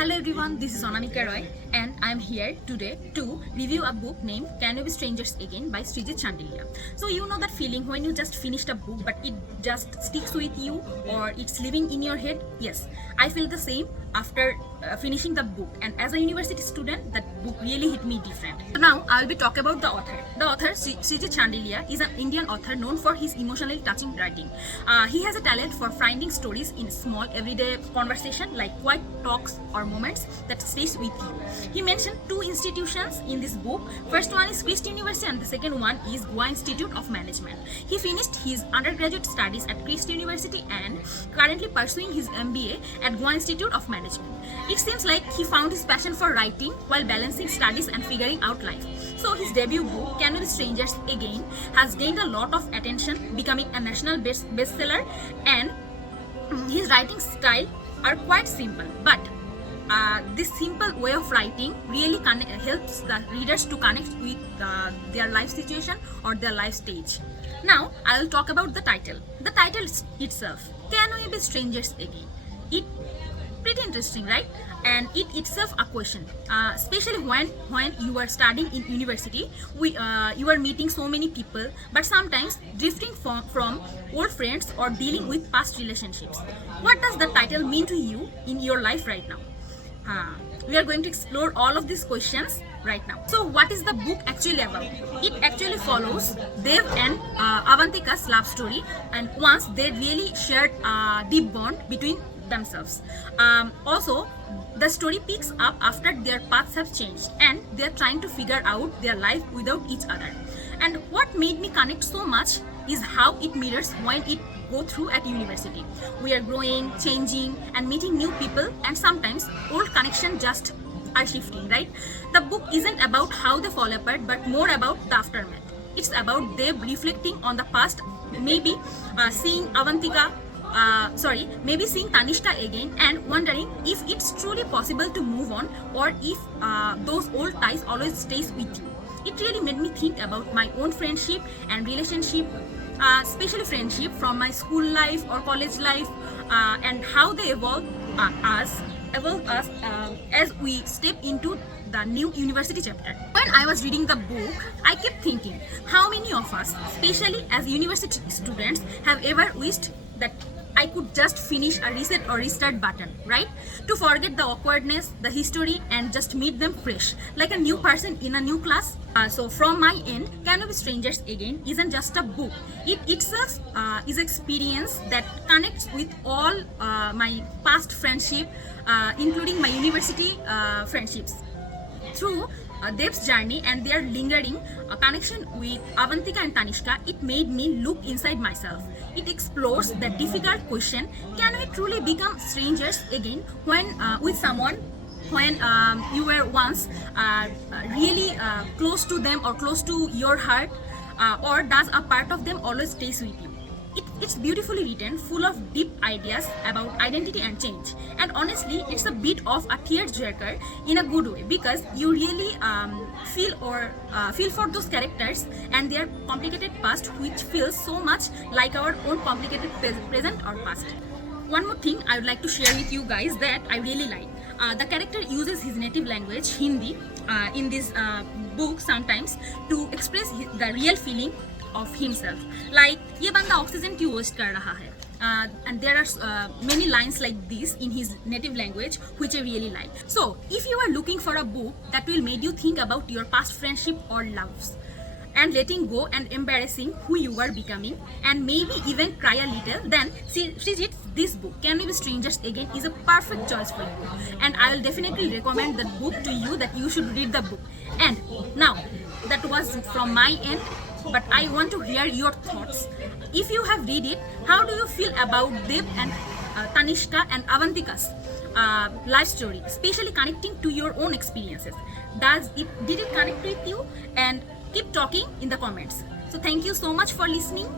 Hello everyone, this is Anamika Roy and I am here today to review a book named Can We Be Strangers Again by Srijit Chandilia. So you know that feeling when you just finished a book but it just sticks with you or it's living in your head? Yes, I feel the same after finishing the book, and as a university student that book really hit me different. So now I will be talking about the author. The author Srijit Chandilia is an Indian author known for his emotionally touching writing. He has a talent for finding stories in small everyday conversation like quiet talks or moments that stays with you. He mentioned two institutions in this book. First one is Christ University and the second one is Goa Institute of Management. He finished his undergraduate studies at Christ University and currently pursuing his MBA at Goa Institute of Management. It seems like he found his passion for writing while balancing studies and figuring out life. So his debut book, Can We Be Strangers Again, has gained a lot of attention, becoming a national bestseller, and his writing style are quite simple, but this simple way of writing really helps the readers to connect with their life situation or their life stage. Now I will talk about the title. The title itself, Can We Be Strangers Again? It pretty interesting, right? And it itself a question, especially when you are studying in university. You are meeting so many people, but sometimes drifting from old friends or dealing with past relationships. What does the title mean to you in your life right now? We are going to explore all of these questions right now. So what is the book actually about? It actually follows Dev and Avantika's love story, and once they really shared a deep bond between themselves. Also, the story picks up after their paths have changed and they are trying to figure out their life without each other. And what made me connect so much is how it mirrors when it go through at university. We are growing, changing and meeting new people, and sometimes old connections just are shifting, right? The book isn't about how they fall apart but more about the aftermath. It's about them reflecting on the past, maybe seeing maybe seeing Tanishka again and wondering if it's truly possible to move on or if those old ties always stays with you. It really made me think about my own friendship and relationship, especially friendship from my school life or college life, and how they evolve us as we step into the new university chapter. When I was reading the book, I kept thinking how many of us, especially as university students, have ever wished that I could just finish a reset or restart button, right? To forget the awkwardness, the history, and just meet them fresh, like a new person in a new class. So from my end, Can We Be Strangers Again isn't just a book. It itself is experience that connects with all my past friendship, including my university friendships. Through Dev's journey and their lingering connection with Avantika and Tanishka, it made me look inside myself. It explores the difficult question, can we truly become strangers again when with someone when you were once really close to them or close to your heart, or does a part of them always stays with you? It's beautifully written, full of deep ideas about identity and change. And honestly, it's a bit of a tearjerker in a good way, because you really feel for those characters and their complicated past, which feels so much like our own complicated present or past. One more thing I would like to share with you guys that I really like. The character uses his native language, Hindi, in this book sometimes to express the real feeling of himself, like ये बंदा oxygen क्यों waste कर रहा है, and there are many lines like this in his native language which I really like. So if you are looking for a book that will make you think about your past friendship or loves and letting go and embarrassing who you are becoming and maybe even cry a little, then Srijit, this book Can We Be Strangers Again is a perfect choice for you, and I will definitely recommend that book to you, that you should read the book. And now that was from my end, but I want to hear your thoughts. If you have read it, how do you feel about Dev and Tanishka and Avantika's life story, especially connecting to your own experiences? Did it connect with you? And keep talking in the comments. So thank you so much for listening.